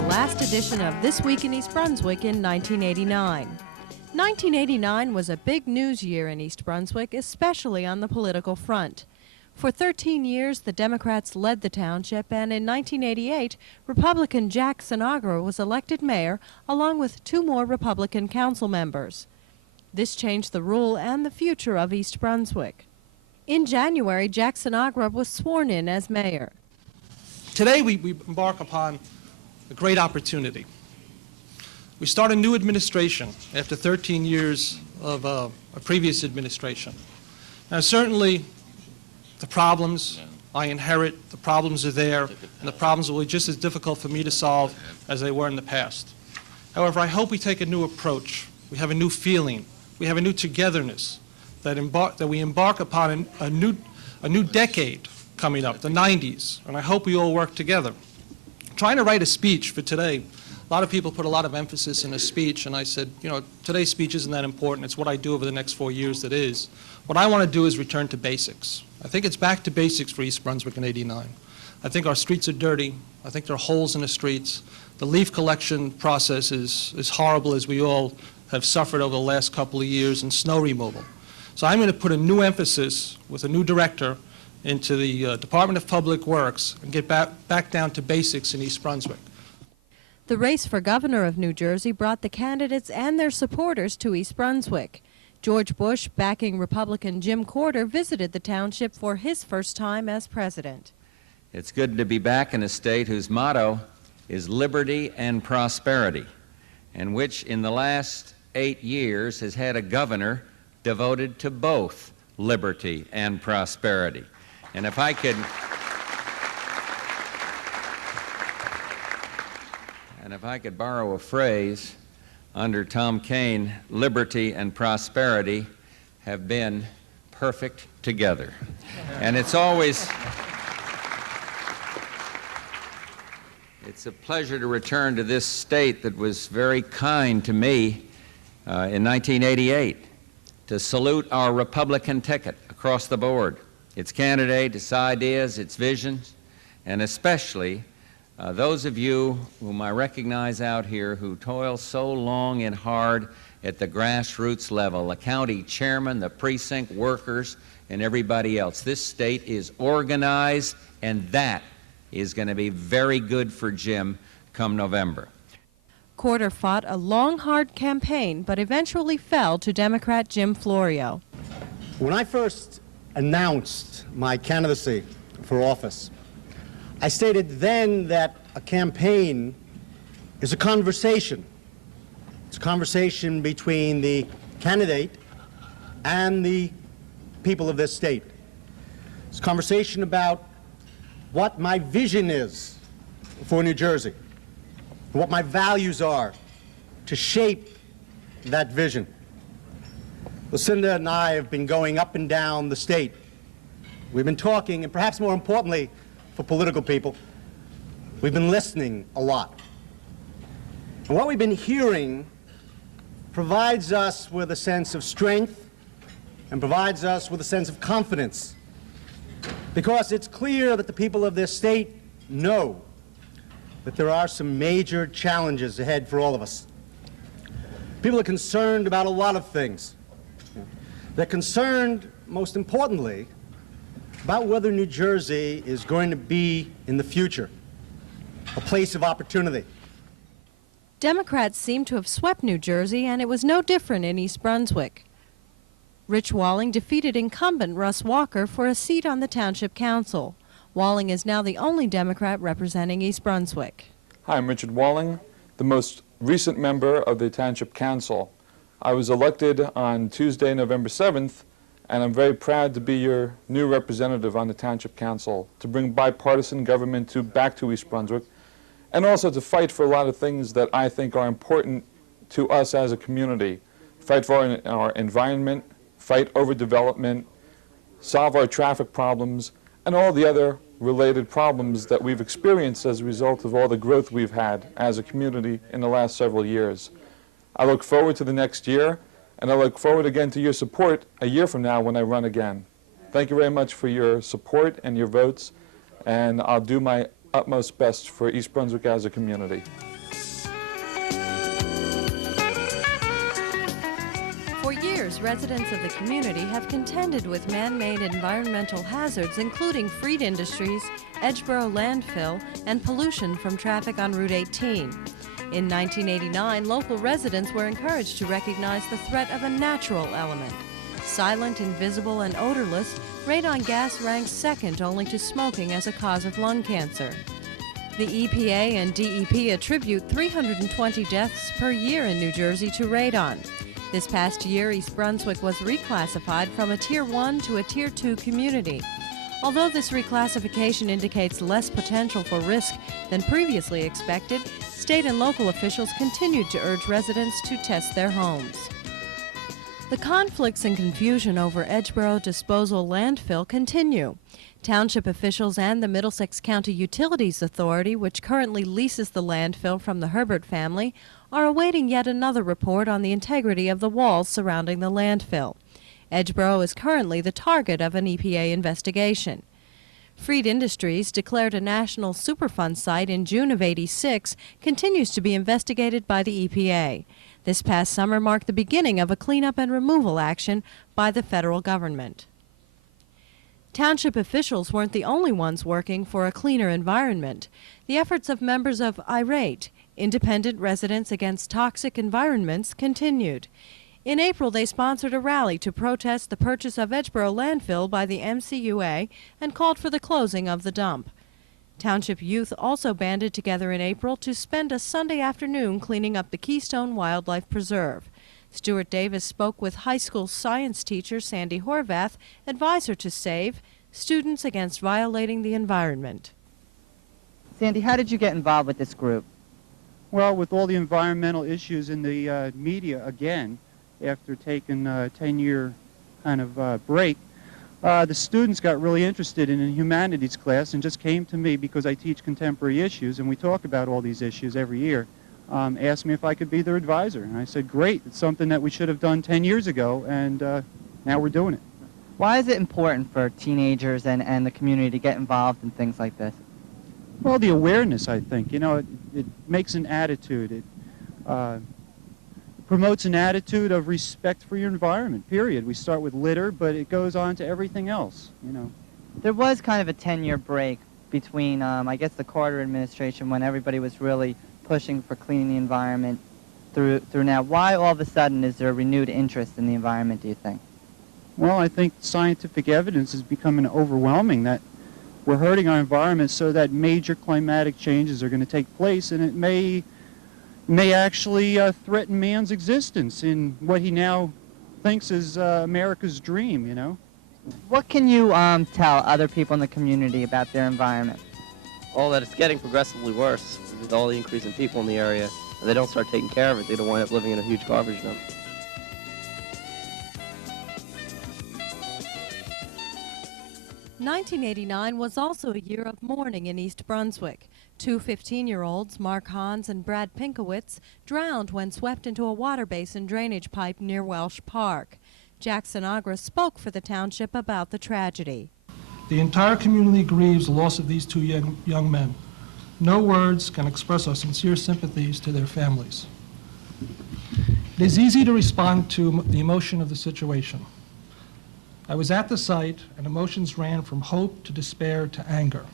the last edition of This Week in East Brunswick in 1989. 1989 was a big news year in East Brunswick, especially on the political front. For 13 years, the Democrats led the township, and in 1988, Republican Jack Sinagro was elected mayor, along with 2 more Republican council members. This changed the rule and the future of East Brunswick. In January, Jack Sinagro was sworn in as mayor. Today, we embark upon a great opportunity. We start a new administration after 13 years of a previous administration. Now, certainly, the problems I inherit, the problems are there, and the problems will be just as difficult for me to solve as they were in the past. However, I hope we take a new approach. We have a new feeling. We have a new togetherness that we embark upon a new decade coming up, the 90s, and I hope we all work together. Trying to write a speech for today, a lot of people put a lot of emphasis in a speech, and I said, you know, today's speech isn't that important. It's what I do over the next 4 years that is. What I want to do is return to basics. I think it's back to basics for East Brunswick in '89. I think our streets are dirty. I think there are holes in the streets. The leaf collection process is horrible, as we all have suffered over the last couple of years, and snow removal. So I'm going to put a new emphasis with a new director into the Department of Public Works and get back down to basics in East Brunswick. The race for governor of New Jersey brought the candidates and their supporters to East Brunswick. George Bush, backing Republican Jim Corder, visited the township for his first time as president. It's good to be back in a state whose motto is liberty and prosperity, and which in the last 8 years has had a governor devoted to both liberty and prosperity. And if I could borrow a phrase, under Tom Kean, liberty and prosperity have been perfect together. And it's a pleasure to return to this state that was very kind to me in 1988, to salute our Republican ticket across the board, its candidate, its ideas, its visions, and especially those of you whom I recognize out here who toil so long and hard at the grassroots level, the county chairman, the precinct workers, and everybody else. This state is organized, and that is going to be very good for Jim come November. Corder fought a long, hard campaign, but eventually fell to Democrat Jim Florio. When I first announced my candidacy for office, I stated then that a campaign is a conversation. It's a conversation between the candidate and the people of this state. It's a conversation about what my vision is for New Jersey, what my values are to shape that vision. Lucinda and I have been going up and down the state. We've been talking, and perhaps more importantly, for political people, we've been listening a lot. And what we've been hearing provides us with a sense of strength and provides us with a sense of confidence, because it's clear that the people of this state know that there are some major challenges ahead for all of us. People are concerned about a lot of things. They're concerned, most importantly, about whether New Jersey is going to be, in the future, a place of opportunity. Democrats seem to have swept New Jersey, and it was no different in East Brunswick. Rich Walling defeated incumbent Russ Walker for a seat on the Township Council. Walling is now the only Democrat representing East Brunswick. Hi, I'm Richard Walling, the most recent member of the Township Council. I was elected on Tuesday, November 7th, and I'm very proud to be your new representative on the Township Council, to bring bipartisan government back to East Brunswick, and also to fight for a lot of things that I think are important to us as a community. Fight for our environment, fight overdevelopment, solve our traffic problems, and all the other related problems that we've experienced as a result of all the growth we've had as a community in the last several years. I look forward to the next year, and I look forward again to your support a year from now when I run again. Thank you very much for your support and your votes, and I'll do my utmost best for East Brunswick as a community. For years, residents of the community have contended with man-made environmental hazards, including Freed Industries, Edgeboro landfill, and pollution from traffic on Route 18. In 1989, local residents were encouraged to recognize the threat of a natural element. Silent, invisible, and odorless, radon gas ranks second only to smoking as a cause of lung cancer. The EPA and DEP attribute 320 deaths per year in New Jersey to radon. This past year, East Brunswick was reclassified from a Tier 1 to a Tier 2 community. Although this reclassification indicates less potential for risk than previously expected, state and local officials continued to urge residents to test their homes. The conflicts and confusion over Edgeboro Disposal Landfill continue. Township officials and the Middlesex County Utilities Authority, which currently leases the landfill from the Herbert family, are awaiting yet another report on the integrity of the walls surrounding the landfill. Edgeboro is currently the target of an EPA investigation. Freed Industries, declared a national Superfund site in June of '86, continues to be investigated by the EPA. This past summer marked the beginning of a cleanup and removal action by the federal government. Township officials weren't the only ones working for a cleaner environment. The efforts of members of IRATE, Independent Residents Against Toxic Environments, continued. In April, they sponsored a rally to protest the purchase of Edgeboro landfill by the MCUA and called for the closing of the dump. Township youth also banded together in April to spend a Sunday afternoon cleaning up the Keystone Wildlife Preserve. Stuart Davis spoke with high school science teacher Sandy Horvath, advisor to SAVE, Students Against Violating the Environment. Sandy, how did you get involved with this group? Well, with all the environmental issues in the media again, after taking a 10-year kind of break, the students got really interested in a humanities class and just came to me because I teach contemporary issues and we talk about all these issues every year. Asked me if I could be their advisor. And I said, great, it's something that we should have done 10 years ago, and now we're doing it. Why is it important for teenagers and the community to get involved in things like this? Well, the awareness, I think. You know, it makes an attitude. It promotes an attitude of respect for your environment, period. We start with litter, but it goes on to everything else, you know. There was kind of a 10-year break between, I guess, the Carter administration when everybody was really pushing for cleaning the environment through now. Why all of a sudden is there a renewed interest in the environment, do you think? Well, I think scientific evidence is becoming overwhelming that we're hurting our environment so that major climatic changes are going to take place, and it may actually threaten man's existence in what he now thinks is America's dream, you know. What can you tell other people in the community about their environment? All that it's getting progressively worse with all the increase in people in the area. If they don't start taking care of it, they don't wind up living in a huge garbage dump. '89 was also a year of mourning in East Brunswick. Two 15-year-olds, Mark Hans and Brad Pinkowitz, drowned when swept into a water basin drainage pipe near Welsh Park. Jackson Agra spoke for the township about the tragedy. The entire community grieves the loss of these two young men. No words can express our sincere sympathies to their families. It is easy to respond to the emotion of the situation. I was at the site, and emotions ran from hope to despair to anger.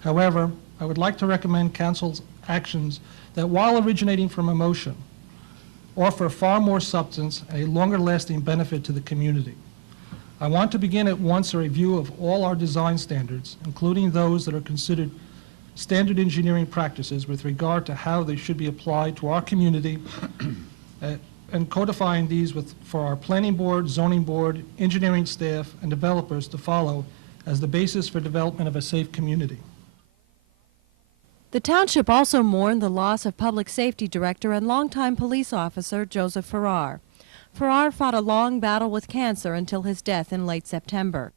However, I would like to recommend Council's actions that, while originating from emotion, offer far more substance and a longer-lasting benefit to the community. I want to begin at once a review of all our design standards, including those that are considered standard engineering practices with regard to how they should be applied to our community, and codifying these for our planning board, zoning board, engineering staff, and developers to follow as the basis for development of a safe community. The township also mourned the loss of Public Safety Director and longtime police officer Joseph Farrar. Farrar fought a long battle with cancer until his death in late September.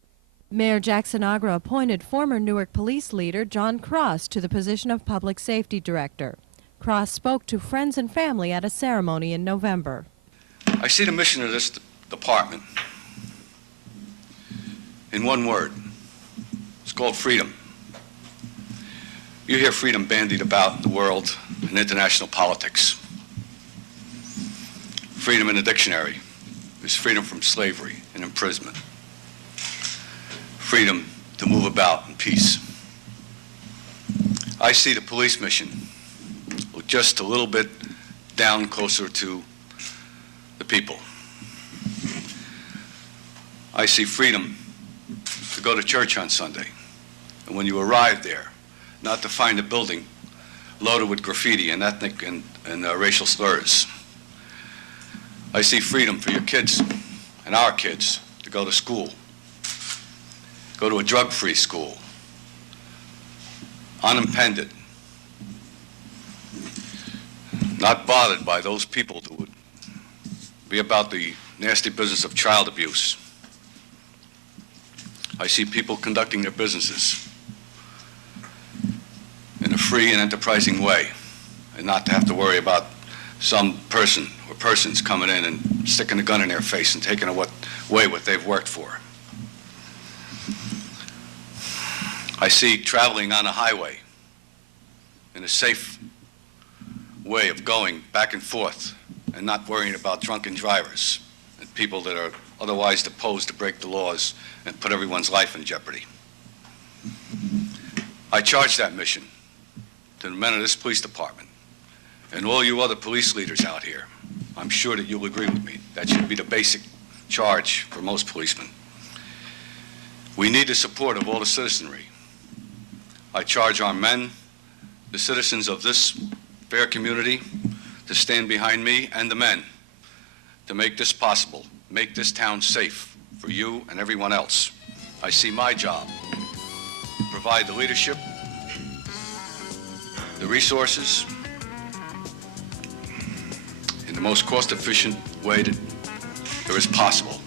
Mayor Jackson Agra appointed former Newark police leader John Cross to the position of Public Safety Director. Cross spoke to friends and family at a ceremony in November. I see the mission of this department in one word. It's called freedom. You hear freedom bandied about in the world in international politics. Freedom in the dictionary is freedom from slavery and imprisonment. Freedom to move about in peace. I see the police mission just a little bit down closer to the people. I see freedom to go to church on Sunday, and when you arrive there, not to find a building loaded with graffiti and ethnic and racial slurs. I see freedom for your kids and our kids to go to school, go to a drug-free school, unimpeded, not bothered by those people who would be about the nasty business of child abuse. I see people conducting their businesses in a free and enterprising way, and not to have to worry about some person or persons coming in and sticking a gun in their face and taking away what they've worked for. I see traveling on a highway in a safe way of going back and forth and not worrying about drunken drivers and people that are otherwise disposed to break the laws and put everyone's life in jeopardy. I charge that mission to the men of this police department and all you other police leaders out here. I'm sure that you'll agree with me. That should be the basic charge for most policemen. We need the support of all the citizenry. I charge our men, the citizens of this fair community, to stand behind me and the men to make this possible, make this town safe for you and everyone else. I see my job to provide the leadership, the resources, in the most cost-efficient way that there is possible.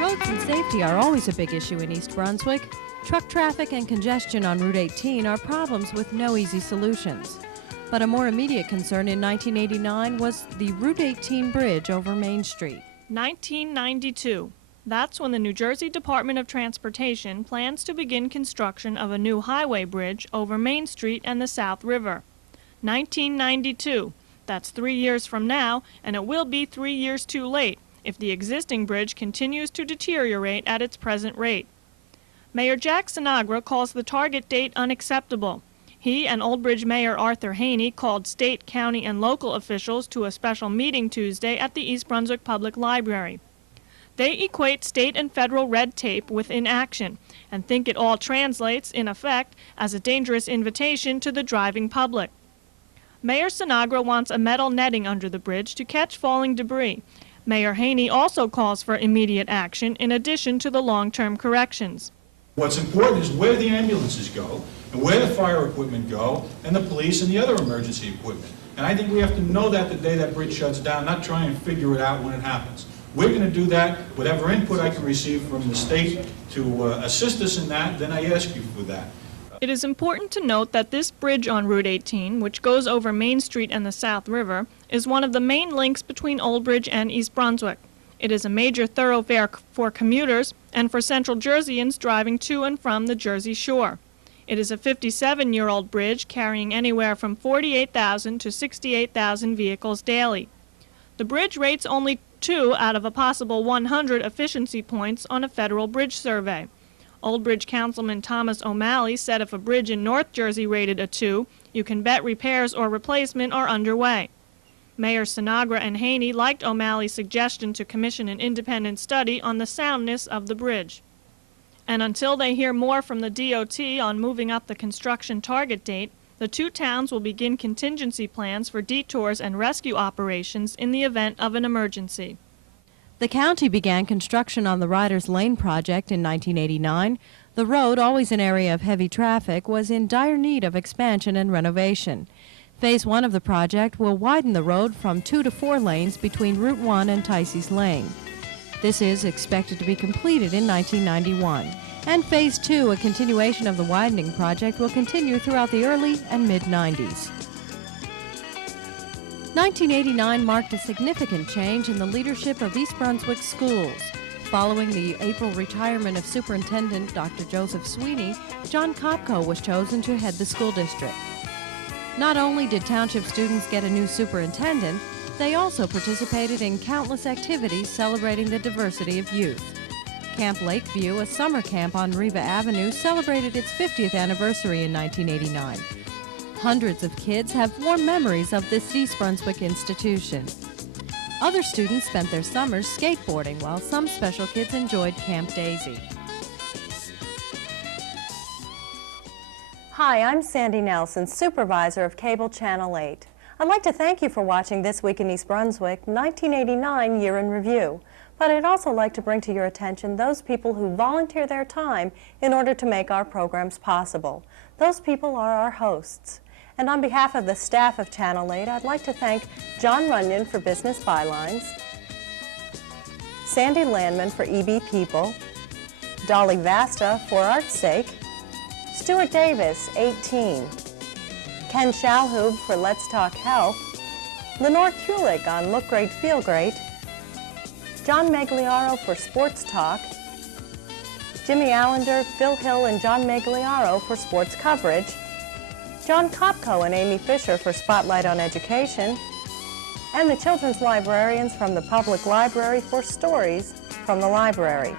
Roads and safety are always a big issue in East Brunswick. Truck traffic and congestion on Route 18 are problems with no easy solutions. But a more immediate concern in 1989 was the Route 18 bridge over Main Street. 1992. That's when the New Jersey Department of Transportation plans to begin construction of a new highway bridge over Main Street and the South River. 1992. That's 3 years from now, and it will be 3 years too late if the existing bridge continues to deteriorate at its present rate. Mayor Jack Sinagra calls the target date unacceptable. He and Old Bridge Mayor Arthur Haney called state, county, and local officials to a special meeting Tuesday at the East Brunswick Public Library. They equate state and federal red tape with inaction and think it all translates, in effect, as a dangerous invitation to the driving public. Mayor Sinagra wants a metal netting under the bridge to catch falling debris. Mayor Haney also calls for immediate action in addition to the long-term corrections. What's important is where the ambulances go, and where the fire equipment go, and the police and the other emergency equipment. And I think we have to know that the day that bridge shuts down, not try and figure it out when it happens. We're going to do that. Whatever input I can receive from the state to assist us in that, then I ask you for that. It is important to note that this bridge on Route 18, which goes over Main Street and the South River, is one of the main links between Old Bridge and East Brunswick. It is a major thoroughfare for commuters and for Central Jerseyans driving to and from the Jersey Shore. It is a 57-year-old bridge carrying anywhere from 48,000 to 68,000 vehicles daily. The bridge rates only 2 out of a possible 100 efficiency points on a federal bridge survey. Old Bridge Councilman Thomas O'Malley said if a bridge in North Jersey rated a 2, you can bet repairs or replacement are underway. Mayor Sinagra and Haney liked O'Malley's suggestion to commission an independent study on the soundness of the bridge. And until they hear more from the DOT on moving up the construction target date, the two towns will begin contingency plans for detours and rescue operations in the event of an emergency. The county began construction on the Riders Lane project in 1989. The road, always an area of heavy traffic, was in dire need of expansion and renovation. Phase 1 of the project will widen the road from 2 to 4 lanes between Route 1 and Ticey's Lane. This is expected to be completed in 1991. And Phase 2, a continuation of the widening project, will continue throughout the early and mid-90s. 1989 marked a significant change in the leadership of East Brunswick schools. Following the April retirement of Superintendent Dr. Joseph Sweeney, John Kopko was chosen to head the school district. Not only did township students get a new superintendent, they also participated in countless activities celebrating the diversity of youth. Camp Lakeview, a summer camp on Riva Avenue, celebrated its 50th anniversary in 1989. Hundreds of kids have warm memories of this East Brunswick institution. Other students spent their summers skateboarding, while some special kids enjoyed Camp Daisy. Hi, I'm Sandy Nelson, Supervisor of Cable Channel 8. I'd like to thank you for watching This Week in East Brunswick 1989 Year in Review. But I'd also like to bring to your attention those people who volunteer their time in order to make our programs possible. Those people are our hosts. And on behalf of the staff of Channel 8, I'd like to thank John Runyon for Business Bylines, Sandy Landman for EB People, Dolly Vasta for Art's Sake, Stuart Davis, 18, Ken Shalhoub for Let's Talk Health, Lenore Kulik on Look Great, Feel Great, John Magliaro for Sports Talk, Jimmy Allender, Phil Hill, and John Magliaro for Sports Coverage, John Kopko and Amy Fisher for Spotlight on Education, and the children's librarians from the Public Library for Stories from the Library,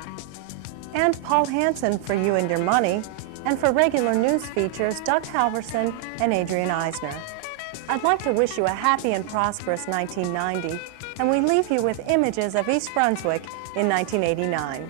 and Paul Hansen for You and Your Money, and for regular news features, Doug Halverson and Adrian Eisner. I'd like to wish you a happy and prosperous 1990, and we leave you with images of East Brunswick in 1989.